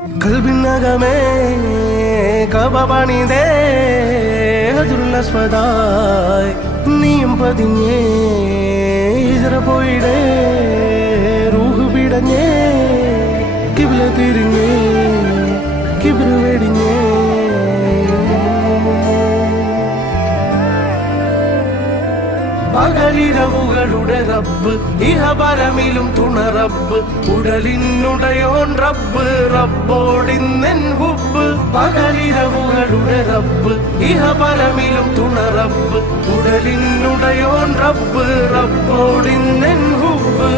കൽബിനകമേ കബപണിതേ ഹജറുല്ലസ്വദായ് നീയും പതിഞ്ഞേ ഹിജ്റ പോയിടേ റൂഹ് പിടഞ്ഞേ കിബ്ല തിരിഞ്ഞേ കിബ്റ് വെടിഞ്ഞേ പകലിരവുകളുടെ റബ്ബ് ഇഹപരമിലും തുണ റബ്ബ് ഉടലിനുടയോൻ റബ്ബ് റബ്ബോടിന്നെൻ ഹുബ്ബ് പകലിരവുകളുടെ റബ്ബ് ഇഹപരമിലും തുണ റബ്ബ് ഉടലിനുടയോൻ റബ്ബ് റബ്ബോടിന്നെൻ ഹുബ്ബ്